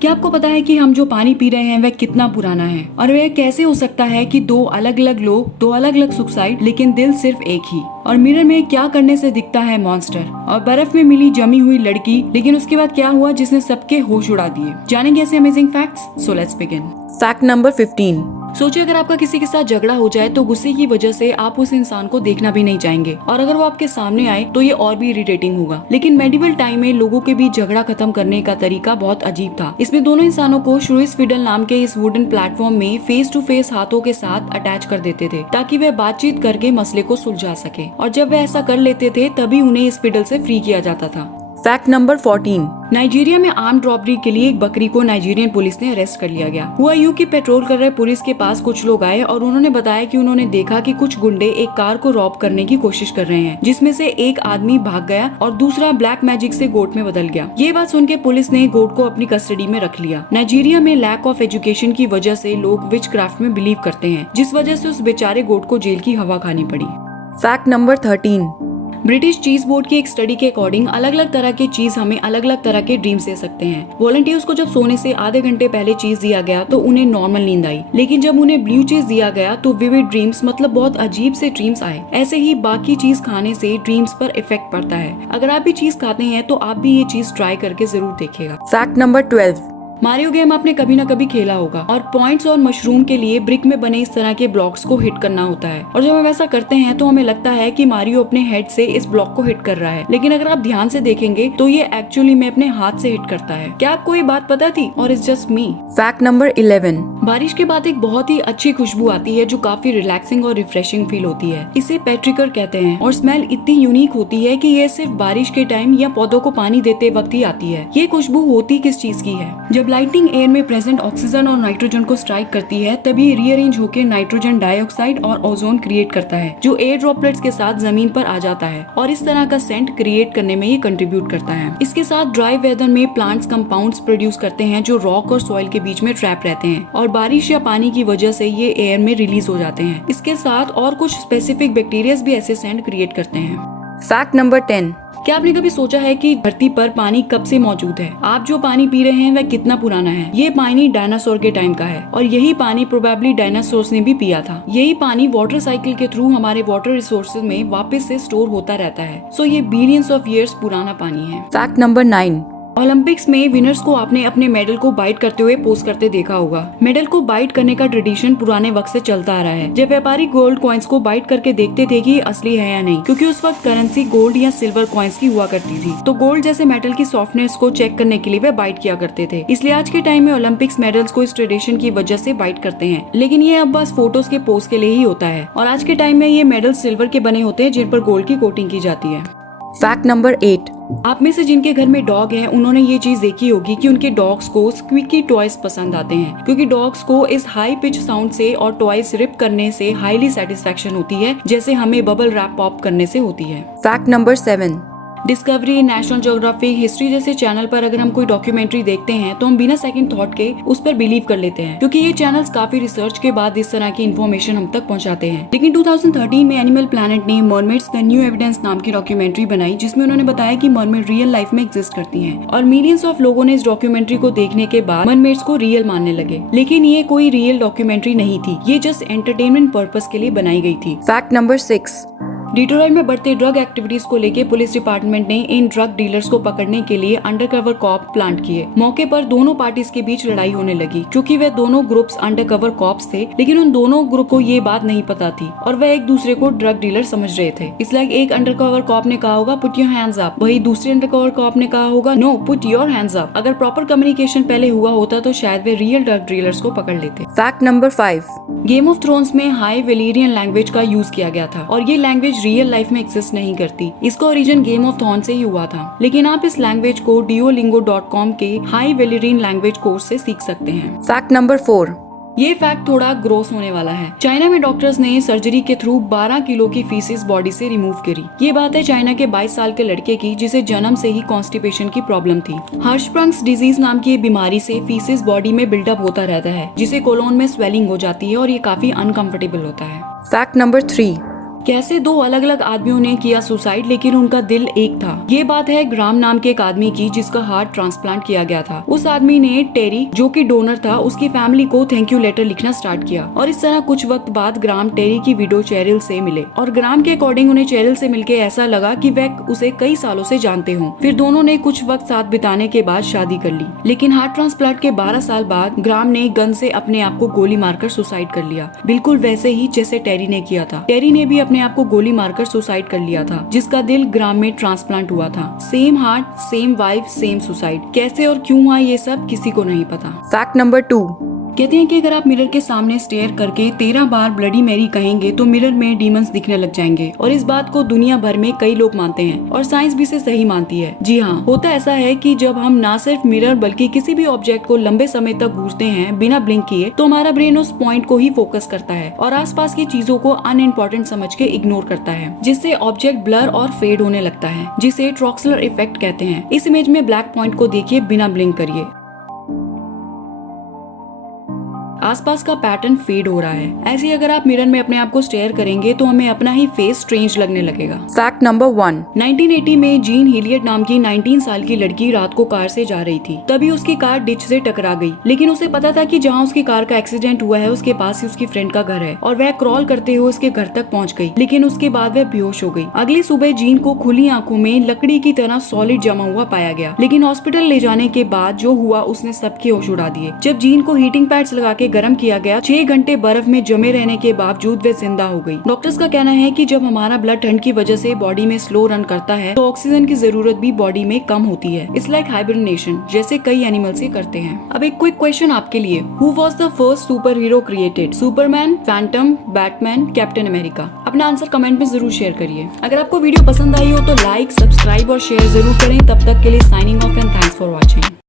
क्या आपको पता है कि हम जो पानी पी रहे हैं वह कितना पुराना है और वह कैसे हो सकता है कि दो अलग अलग लोग, दो अलग अलग सुसाइड, लेकिन दिल सिर्फ एक ही। और मिरर में क्या करने से दिखता है मॉन्स्टर, और बर्फ में मिली जमी हुई लड़की, लेकिन उसके बाद क्या हुआ जिसने सबके होश उड़ा दिए। जानेंगे ऐसे amazing facts, so let's begin. Fact number 15। सोचिए अगर आपका किसी के साथ झगड़ा हो जाए तो गुस्से की वजह से आप उस इंसान को देखना भी नहीं चाहेंगे, और अगर वो आपके सामने आए तो ये और भी इरिटेटिंग होगा। लेकिन मेडिवल टाइम में लोगों के बीच झगड़ा खत्म करने का तरीका बहुत अजीब था। इसमें दोनों इंसानों को श्रूइस फिडल नाम के इस वुडन प्लेटफॉर्म में फेस टू फेस हाथों के साथ अटैच कर देते थे ताकि वह बातचीत करके मसले को सुलझा सके, और जब वह ऐसा कर लेते थे तभी उन्हें इस फिडल से फ्री किया जाता था। Fact number 14। नाइजीरिया में आर्म्ड रॉबरी के लिए एक बकरी को नाइजीरियन पुलिस ने अरेस्ट कर लिया गया। हुआ यूं कि पेट्रोल कर रहे पुलिस के पास कुछ लोग आए और उन्होंने बताया कि उन्होंने देखा कि कुछ गुंडे एक कार को रॉब करने की कोशिश कर रहे हैं, जिसमें से एक आदमी भाग गया और दूसरा ब्लैक मैजिक से गोट में बदल गया। ये बात सुन के पुलिस ने गोट को अपनी कस्टडी में रख लिया। नाइजीरिया में लैक ऑफ एजुकेशन की वजह से लोग विच क्राफ्ट में बिलीव करते हैं, जिस वजह से उस बेचारे गोट को जेल की हवा खानी पड़ी। Fact number 13। ब्रिटिश चीज बोर्ड की एक स्टडी के अकॉर्डिंग अलग अलग तरह के चीज हमें अलग अलग तरह के ड्रीम्स दे सकते हैं। वॉलंटियर्स को जब सोने से आधे घंटे पहले चीज दिया गया तो उन्हें नॉर्मल नींद आई, लेकिन जब उन्हें ब्लू चीज दिया गया तो विविड ड्रीम्स, मतलब बहुत अजीब से ड्रीम्स आए। ऐसे ही बाकी चीज खाने से ड्रीम्स पर इफेक्ट पड़ता है। अगर आप भी चीज खाते हैं तो आप भी ये चीज ट्राई करके जरूर देखिएगा। Fact number 12। मारियो गेम आपने कभी न कभी खेला होगा, और पॉइंट्स और मशरूम के लिए ब्रिक में बने इस तरह के ब्लॉक्स को हिट करना होता है, और जब हम ऐसा करते हैं तो हमें लगता है कि मारियो अपने हेड से इस ब्लॉक को हिट कर रहा है, लेकिन अगर आप ध्यान से देखेंगे तो ये एक्चुअली में अपने हाथ से हिट करता है। क्या आपको ये बात पता थी, और it's just me? Fact number 11। बारिश के बाद एक बहुत ही अच्छी खुशबू आती है जो काफी रिलैक्सिंग और रिफ्रेशिंग फील होती है। इसे पेट्रिकर कहते हैं, और स्मेल इतनी यूनिक होती है कि ये सिर्फ बारिश के टाइम या पौधों को पानी देते वक्त ही आती है। ये खुशबू होती किस चीज की है? जब लाइटनिंग एयर में प्रेजेंट ऑक्सीजन और नाइट्रोजन को स्ट्राइक करती है तभी रीअरेंज होकर नाइट्रोजन डाइऑक्साइड और ओजोन क्रिएट करता है, जो एयर ड्रॉपलेट्स के साथ जमीन पर आ जाता है, और इस तरह का सेंट क्रिएट करने में ये कंट्रीब्यूट करता है। इसके साथ ड्राई वेदर में प्लांट्स कंपाउंड्स प्रोड्यूस करते हैं जो रॉक और सॉइल के बीच में ट्रैप रहते हैं, और बारिश या पानी की वजह से ये एयर में रिलीज हो जाते हैं। इसके साथ और कुछ स्पेसिफिक बैक्टीरिया भी ऐसे सेंट क्रिएट करते हैं। Fact number 10। क्या आपने कभी सोचा है कि धरती पर पानी कब से मौजूद है? आप जो पानी पी रहे हैं वह कितना पुराना है? ये पानी डायनासोर के टाइम का है, और यही पानी प्रोबेबली डायनासोर्स ने भी पिया था। यही पानी वाटर साइकिल के थ्रू हमारे वाटर रिसोर्सेज में वापस से स्टोर होता रहता है। सो ये बिलियंस ऑफ ईयर्स पुराना पानी है। Fact number 9। ओलंपिक्स में विनर्स को आपने अपने मेडल को बाइट करते हुए पोज करते देखा होगा। मेडल को बाइट करने का ट्रेडिशन पुराने वक्त से चलता आ रहा है। जब व्यापारी गोल्ड कॉइन्स को बाइट करके देखते थे कि ये असली है या नहीं, क्योंकि उस वक्त करेंसी गोल्ड या सिल्वर कॉइन्स की हुआ करती थी, तो गोल्ड जैसे मेटल की सॉफ्टनेस को चेक करने के लिए वे बाइट किया करते थे। इसलिए आज के टाइम में ओलंपिक्स मेडल्स को इस ट्रेडिशन की वजह से बाइट करते हैं, लेकिन ये अब बस फोटोज के पोज के लिए ही होता है। और आज के टाइम में ये मेडल सिल्वर के बने होते हैं जिन पर गोल्ड की कोटिंग की जाती है। Fact number 8। आप में से जिनके घर में डॉग है उन्होंने ये चीज देखी होगी कि उनके डॉग्स को स्क्विकी टॉयज पसंद आते हैं, क्योंकि डॉग्स को इस हाई पिच साउंड से और टॉयज रिप करने से हाईली सेटिस्फेक्शन होती है, जैसे हमें बबल रैप पॉप करने से होती है। Fact number 7। Discovery, national geography, history जैसे चैनल पर अगर हम कोई डॉक्यूमेंट्री देखते हैं तो हम बिना सेकंड थॉट के उस पर बिलीव कर लेते हैं, क्योंकि ये चैनल्स काफी रिसर्च के बाद इस तरह की इन्फॉर्मेशन हम तक पहुंचाते हैं। लेकिन 2013 में एनिमल प्लैनेट ने मरमेड्स द न्यू एविडेंस नाम की डॉक्यूमेंट्री बनाई, जिसमें उन्होंने बताया कि मरमेड रियल लाइफ में एग्जिस्ट करती हैं, और मिलियंस ऑफ लोगों ने इस डॉक्यूमेंट्री को देखने के बाद मरमेड्स को रियल मानने लगे। लेकिन ये कोई रियल डॉक्यूमेंट्री नहीं थी, ये जस्ट एंटरटेनमेंट पर्पस के लिए बनाई गई थी। Fact number 6। डिट्रॉइट में बढ़ते ड्रग एक्टिविटीज को लेकर पुलिस डिपार्टमेंट ने इन ड्रग डीलर्स को पकड़ने के लिए अंडरकवर कॉप प्लांट किए। मौके पर दोनों पार्टीज के बीच लड़ाई होने लगी, क्योंकि वे दोनों ग्रुप्स अंडरकवर कॉप्स थे, लेकिन उन दोनों ग्रुप को ये बात नहीं पता थी और वह एक दूसरे को ड्रग डीलर समझ रहे थे। इसलिए एक अंडरकवर कॉप ने कहा होगा पुट योर हैंड्स अप, वही दूसरे अंडरकवर कॉप ने कहा होगा know put your hands up. अगर प्रॉपर कम्युनिकेशन पहले हुआ होता तो शायद वे रियल ड्रग डीलर्स को पकड़ लेते। Fact number 5। Game of thrones में हाई वेलेरियन लैंग्वेज का यूज किया गया था, और ये लैंग्वेज रियल लाइफ में एग्जिस्ट नहीं करती। इसका ओरिजिन गेम ऑफ थ्रोन्स से ही हुआ था, लेकिन आप इस लैंग्वेज को duolingo.com के हाई वेलेरियन लैंग्वेज कोर्स से सीख सकते हैं। Fact number 4। ये फैक्ट थोड़ा ग्रोस होने वाला है। चाइना में डॉक्टर्स ने सर्जरी के थ्रू 12 किलो की फीसिस बॉडी से रिमूव करी। ये बात है चाइना के 22 साल के लड़के की, जिसे जन्म से ही कॉन्स्टिपेशन की प्रॉब्लम थी। हर्शस्प्रंग्स डिजीज नाम की बीमारी से फीसिस बॉडी में बिल्डअप होता रहता है, जिसे कोलोन में स्वेलिंग हो जाती है और ये काफी अनकंफर्टेबल होता है। Fact number 3। कैसे दो अलग अलग आदमियों ने किया सुसाइड लेकिन उनका दिल एक था। ये बात है ग्राम नाम के एक आदमी की जिसका हार्ट ट्रांसप्लांट किया गया था। उस आदमी ने टेरी जो कि डोनर था उसकी फैमिली को थैंक यू लेटर लिखना स्टार्ट किया और इस तरह कुछ वक्त बाद ग्राम टेरी की विडो चेरिल से मिले और ग्राम के अकॉर्डिंग उन्हें चेरिल से मिलकर ऐसा लगा कि वह उसे कई सालों से जानते हों। फिर दोनों ने कुछ वक्त साथ बिताने के बाद शादी कर ली। लेकिन हार्ट ट्रांसप्लांट के 12 साल बाद ग्राम ने गन से अपने आप को गोली मारकर सुसाइड कर लिया, बिल्कुल वैसे ही जैसे टेरी ने किया था। टेरी ने भी अपने आप को गोली मारकर सुसाइड कर लिया था, जिसका दिल ग्राम में ट्रांसप्लांट हुआ था। Same heart, same wife, same suicide. कैसे और क्यों हुआ ये सब किसी को नहीं पता। Fact number 2। कहते हैं कि अगर आप मिरर के सामने स्टेयर करके 13 बार ब्लडी मैरी कहेंगे तो मिरर में डीमंस दिखने लग जाएंगे और इस बात को दुनिया भर में कई लोग मानते हैं और साइंस भी इसे सही मानती है। जी हाँ, होता ऐसा है कि जब हम ना सिर्फ मिरर बल्कि किसी भी ऑब्जेक्ट को लंबे समय तक घूरते हैं बिना ब्लिंक किए तो हमारा ब्रेन उस पॉइंट को ही फोकस करता है और आसपास की चीजों को अनइम्पोर्टेंट समझ के इग्नोर करता है, जिससे ऑब्जेक्ट ब्लर और फेड होने लगता है, जिसे ट्रॉक्सलर इफेक्ट कहते हैं। इस इमेज में ब्लैक पॉइंट को देखिए बिना ब्लिंक करिए, आसपास का पैटर्न फेड हो रहा है। ऐसे ही अगर आप मिरर में अपने आप को स्टेयर करेंगे तो हमें अपना ही फेस स्ट्रेंज लगने लगेगा। Fact number 1। 1980 में जीन हिलियट नाम की 19 साल की लड़की रात को कार से जा रही थी। तभी उसकी कार डिच से टकरा गई, लेकिन उसे पता था कि जहां उसकी कार का एक्सीडेंट हुआ है उसके पास ही उसकी फ्रेंड का घर है और वह क्रॉल करते हुए उसके घर तक पहुंच गई, लेकिन उसके बाद वह बेहोश हो गई। अगली सुबह जीन को खुली आंखों में लकड़ी की तरह सॉलिड जमा हुआ पाया गया, लेकिन हॉस्पिटल ले जाने के बाद जो हुआ उसने सबके होश उड़ा दिए। जब जीन को हीटिंग पैड्स लगा के गर्म किया गया, 6 घंटे बर्फ में जमे रहने के बावजूद वे जिंदा हो गई। डॉक्टर्स का कहना है कि जब हमारा ब्लड ठंड की वजह से बॉडी में स्लो रन करता है तो ऑक्सीजन की जरूरत भी बॉडी में कम होती है। इट्स लाइक हाइबरनेशन, जैसे कई एनिमल्स ये करते हैं। अब एक क्विक क्वेश्चन आपके लिए, who was the first super hero created? Superman, Phantom, Batman, captain America? अपना आंसर कमेंट में जरूर शेयर करिए। अगर आपको वीडियो पसंद आई हो तो लाइक, सब्सक्राइब और शेयर जरूर करें। तब तक के लिए signing off and thanks for watching.